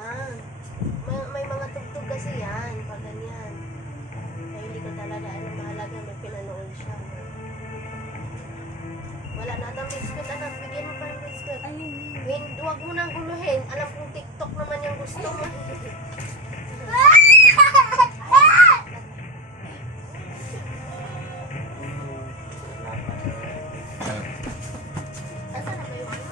lang. May mga tugtog kasi yan, pag ganyan. Kaya hindi ko talaga alam, mahalaga may pinanood siya. Wala na atang biscuit, anak. Bigyan mo pa ng biscuit. Win, huwag mo nang guluhin. Alam kong TikTok naman yung gusto mo. Asa na ba yung ano?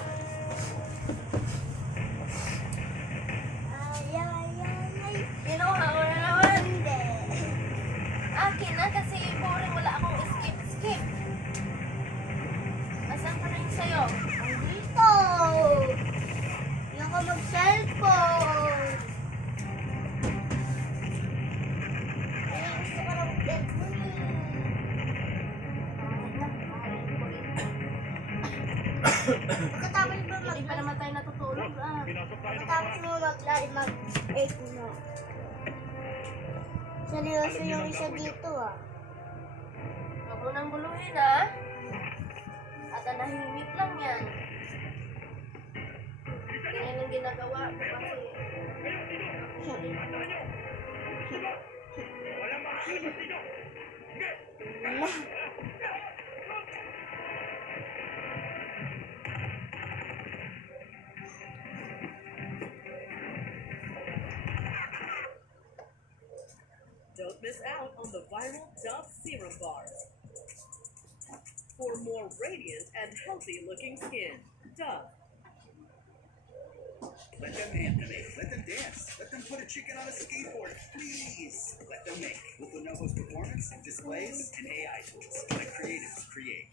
Kinuha mo na naman. Akin na kasi boring, wala akong skip. Asan ka na yung sayo? Dito! Hindi ako mag-cellphone. Ay, gusto ko lang mag-cellphone Pagkatapos mo Hindi pa naman tayo natutulog. Pagkatapos mo mag-8 mo. Seryoso yung isa dito Huwag mo nang guluhin, ha? At nahimik lang yan. Yan ang ginagawa ko kasi. Don't miss out on the viral Dove Serum Bars. For more radiant and healthy-looking skin, Dove. Let them animate. Let them dance. Let them put a chicken on a skateboard. Please. Let them make. With Lenovo's performance, displays, and AI tools. Let creatives create.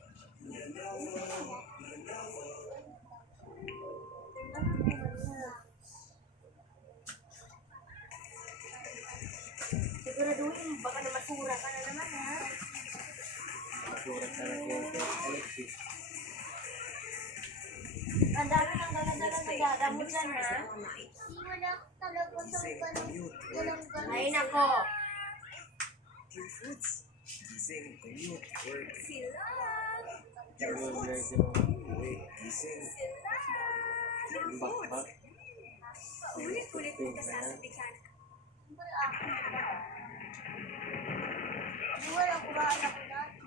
Siguraduhin, baka na masura ka na naman, ha? Surat talaga yung Alexis. Ang dami ng daladala ng gagamot dyan, ha? Wala talaga sa ganun. Ay, nako. Your foods. Gising, commute, work. Your Your foods. foods. Wait, gising. Your foods. Bakbak. Ulit-ulit mo kasasabihan. Wala ko ba anak ko dati?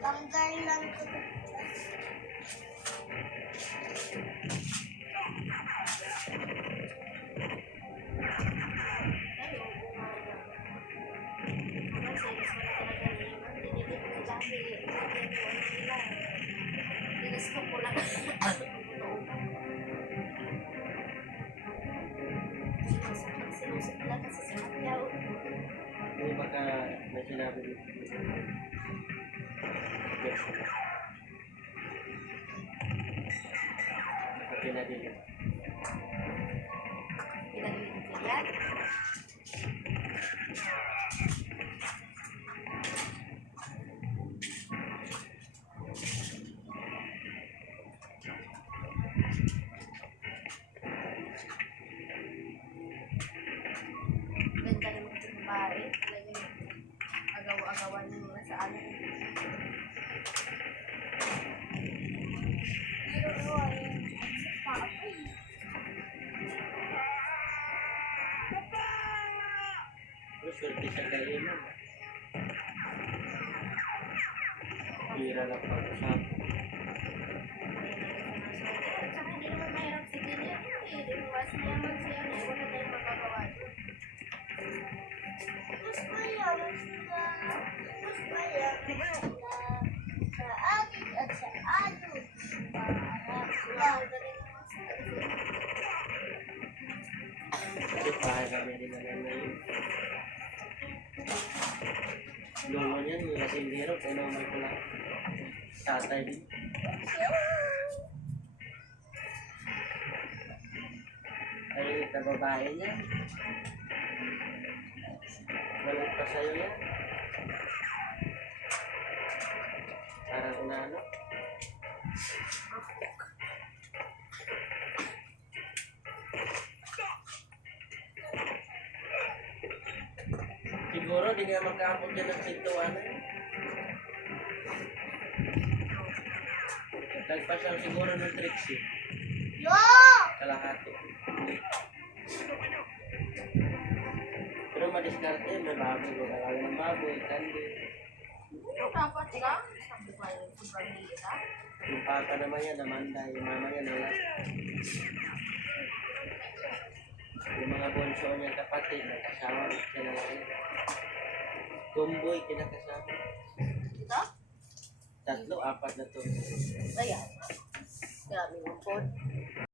Tanggal lang ko. Sinusip lang kasi sa Matyaw. May baka may sinabi dito. Yes. Pinadili. Pinagalitin niya yan. Ganda naman itong babae. Talagang agaw-agawan nila sa amin. Swerte siya kayo mo. Pira lang pag-usap. At saka hindi naman mahirap si Gillian. Mas mayaman siya na wala tayong magagawa doon. Mas mayaman sila. Mas mayaman sila. Sa akin at sa ano. Para sila. Kasi pahay kami rin naman ngayon. Lungon yan, yung lasindero, kaya naman ko lang. Tatay din. Ay, kababae niya. Walang pa sa'yo yan. Parang unano. nga magkaabot yan ng pintuan. Nagpasang siguro ng tricks eh. Yo! Kalahati. Pero madiskarte, may baboy ko talaga ng baboy, kandi. Dapat ka? Sabi ko yung sobrang hita. Yung papa naman yan, namanda. Yung mama niya, wala. Yung mga bonso niya kapatid, nagkasama sila lang. Tumboy, kinakasama. Ito? 3, 4 na to. Ayan. Grabe mong pod.